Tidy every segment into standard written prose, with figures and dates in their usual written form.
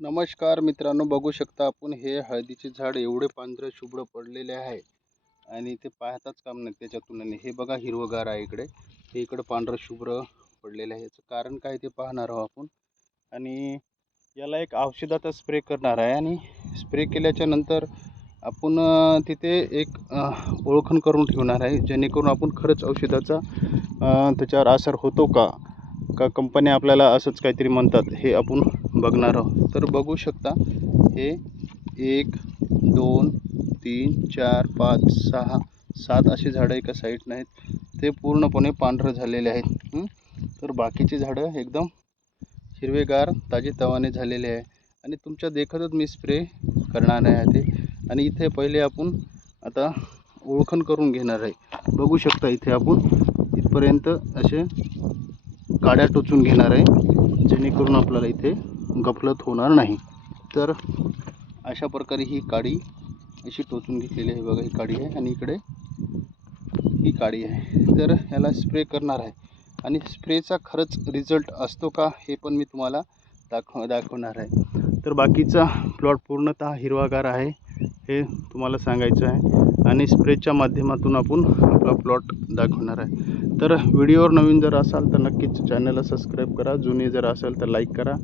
नमस्कार मित्रांनो, बघू शकता आपण हे हळदीचे झाड एवढे पांढरे शुभ्र पडलेले आहे आणि ते पाहताच काम नाही त्याच्या तुलनेने. हे बघा हिरवगार आहे इकडे, हे इकडे पांढरं शुभ्र पडलेलं आहे. याचं कारण काय ते पाहणार आहोत आपण. आणि याला एक औषधाचा स्प्रे करणार आहे आणि स्प्रे केल्याच्या नंतर आपण तिथे एक ओळखण करून ठेवणार आहे, जेणेकरून आपण खरंच औषधाचा त्याच्यावर असर होतो का कंपनी आपल्याला असंच काहीतरी म्हणतात हे आपण बघणार आहोत. तर बघू शकता हे 1 2 3 4 5 6 7 अशी झाडं एका साईडनं आहेत. ते पूर्णपणे पांढरं झालेले आहेत. तर बाकीची झाडं एकदम हिरवेगार ताजेतवाने झालेले आहे आणि तुमच्या देखतच मी स्प्रे करणार आहे ते. आणि इथे पहिले आपण आता ओळखण करून घेणार आहे. बघू शकता इथे आपण इथपर्यंत असे काड्या टोचून घेणार आहे, जेणेकरून आपल्याला इथे गफलत होणार नाही. तर अशा प्रकारे ही काडी अशी टोचून घेतलेली आहे. बघा ही काडी आहे आणि इकडे ही काडी आहे. तर याला स्प्रे करणार आहे आणि स्प्रेचा खरंच रिझल्ट असतो का हे पण मी तुम्हाला दाखवणार आहे. तर बाकीचा प्लॉट पूर्णतः हिरवागार आहे हे तुम्हाला सांगायचं आहे आणि स्प्रेच्या माध्यमातून आपण आपला प्लॉट दाखवणार आहे. तर व्हिडिओवर नवीन जर असाल तर नक्कीच चॅनलला सबस्क्राईब करा, जुने जर असेल तर लाईक करा,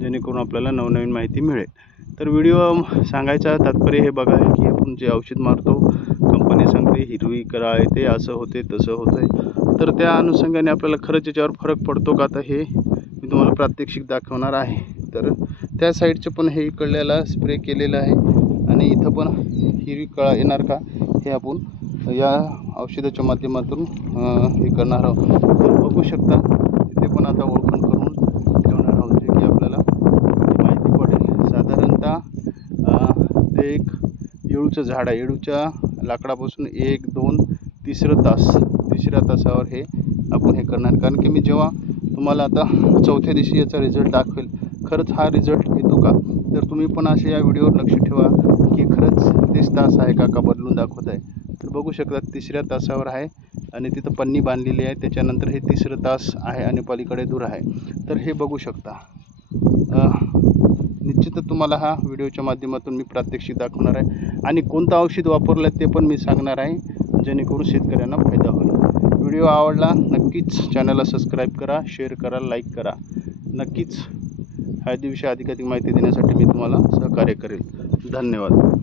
जेणेकरून आपल्याला नवनवीन माहिती मिळेल. तर व्हिडिओ सांगायचा तात्पर्य हे बघा आहे की आपण जे औषध मारतो, कंपनी सांगते हिरवी करा आहे, ते असं होते तसं होतं आहे. तर त्या अनुषंगाने आपल्याला खरंच याच्यावर फरक पडतो का, आता हे मी तुम्हाला प्रात्यक्षिक दाखवणार आहे. तर त्या साईडचं पण हे इकडल्याला स्प्रे केलेलं आहे आणि इथं पण हिरवी कळा येणार का हे आपण या औषधाच्या माध्यमातून हे करणार आहोत. तर बघू शकता तिथे पण आता ओळखून करून ठेवणार आहोत, जे की आपल्याला माहिती पडेल. साधारणतः ते एक येळूचं झाड आहे. येळूच्या लाकडापासून 1 2 तिसऱ्या तासावर हे आपण हे करणार. कारण की मी जेव्हा तुम्हाला आता चौथ्या दिवशी याचा रिझल्ट दाखवेल, खरंच हा रिझल्ट येतो का, तर तुम्ही पण असे या व्हिडिओवर लक्ष ठेवा की खरंच 30 तास आहे का बदलून दाखवत आहे. तर बघू शकता 3ऱ्या तासावर आहे आणि तिथं पन्नी बांधलेली आहे. त्याच्यानंतर हे 3रं तास आहे आणि पलीकडे दूर आहे. तर हे बघू शकता. निश्चितच तुम्हाला हा व्हिडिओच्या माध्यमातून मी प्रात्यक्षिक दाखवणार आहे आणि कोणतं औषध वापरलं ते पण मी सांगणार आहे, जेणेकरून शेतकऱ्यांना फायदा होईल. व्हिडिओ आवडला नक्कीच चॅनलला सबस्क्राईब करा, शेअर करा, लाईक करा. नक्कीच हळदीविषयी अधिकाधिक माहिती देण्यासाठी मी तुम्हाला सहकार्य करेल. धन्यवाद.